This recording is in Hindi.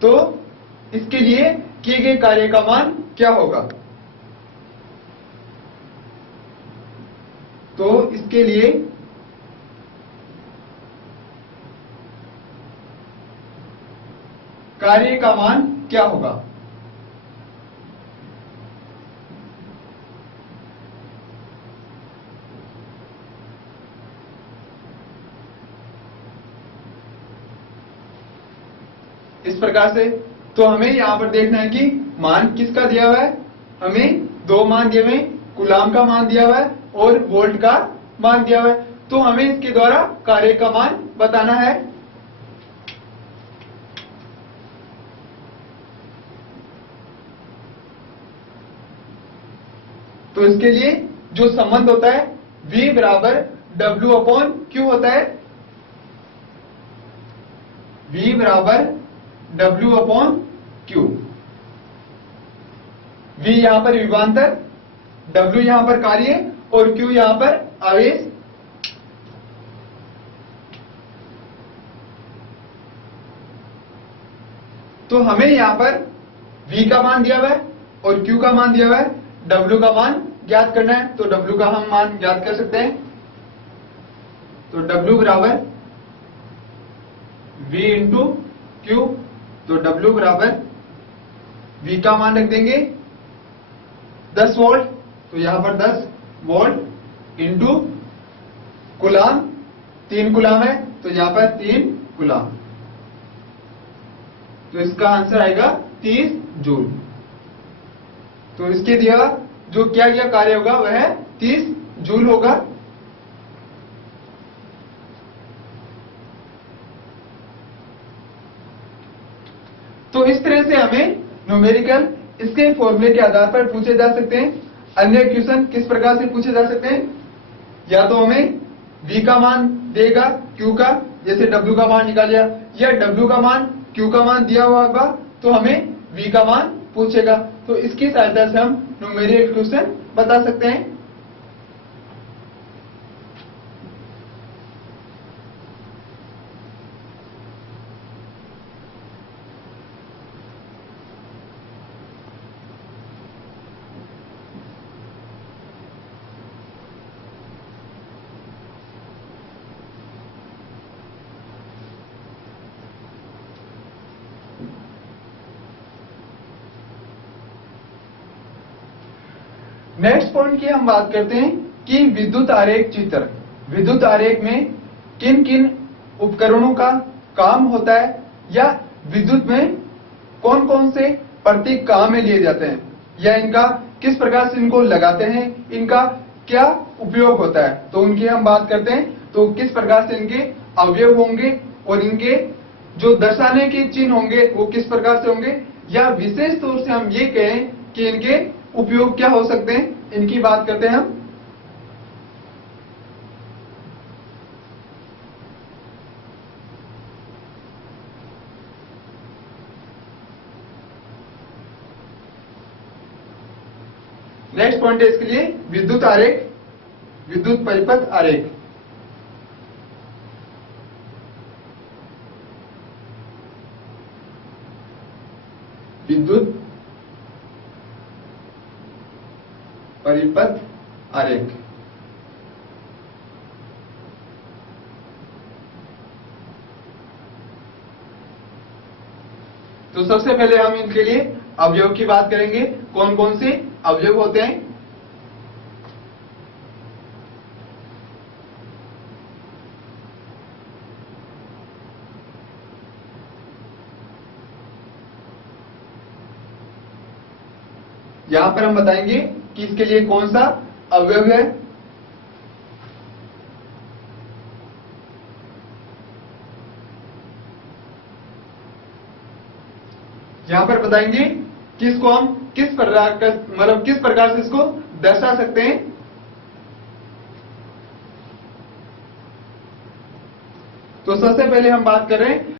तो इसके लिए किए गए कार्य का मान क्या होगा? तो इसके लिए कार्य का मान क्या होगा? इस प्रकार से तो हमें यहां पर देखना है कि मान किसका दिया हुआ है। हमें दो मान दिए हुए, कूलाम का मान दिया हुआ है और वोल्ट का मान दिया हुआ है। तो हमें इसके द्वारा कार्य का मान बताना है। तो इसके लिए जो संबंध होता है V बराबर W अपॉन Q होता है। V बराबर W अपॉन Q। V यहां पर विभवांतर, W यहां पर कार्य और Q यहां पर आवेश। तो हमें यहां पर V का मान दिया हुआ है और Q का मान दिया हुआ है। W का मान ज्ञात करना है, तो W का हम मान ज्ञात कर सकते हैं। तो W बराबर V इंटू Q। तो W बराबर V का मान रख देंगे 10 वोल्ट, तो यहां पर 10 वोल्ट इंटू कूलाम, 3 कूलाम है तो यहां पर 3 कूलाम। तो इसका आंसर आएगा 30 जूल। तो इसके दिया जो क्या क्या कार्य होगा वह 30 जूल होगा। तो इस तरह से हमें न्यूमेरिकल इसके फॉर्मूले के आधार पर पूछे जा सकते हैं। अन्य क्वेश्चन किस प्रकार से पूछे जा सकते हैं? या तो हमें V का मान देगा Q का, जैसे W का मान निकाल लिया, या W का मान Q का मान दिया हुआ होगा तो हमें V का मान पूछेगा। तो इसकी सहायता से हम न्यूमेरिकल क्वेश्चन बता सकते हैं। नेक्स्ट पॉइंट की हम बात करते हैं कि विद्युत आरेख चित्र। विद्युत आरेख में किन किन उपकरणों का काम होता है, या विद्युत में कौन कौन से प्रतीक काम में लिए जाते हैं, या इनका किस प्रकार से इनको लगाते हैं, इनका क्या उपयोग होता है, तो उनकी हम बात करते हैं। तो किस प्रकार से इनके अवयव होंगे और इनके जो दर्शाने के चिन्ह होंगे वो किस प्रकार से होंगे, या विशेष तौर से हम ये कहें कि इनके उपयोग क्या हो सकते हैं, इनकी बात करते हैं हम। नेक्स्ट पॉइंट है इसके लिए विद्युत आरेख, विद्युत परिपथ आरेख। विद्युत परिपथ आरेख। तो सबसे पहले हम इनके लिए अवयव की बात करेंगे, कौन कौन से अवयव होते हैं। यहां पर हम बताएंगे कि इसके लिए कौन सा अवयव है। यहां पर बताएंगे कि इसको हम किस प्रकार का मतलब किस प्रकार से इसको दर्शा सकते हैं। तो सबसे पहले हम बात कर रहे हैं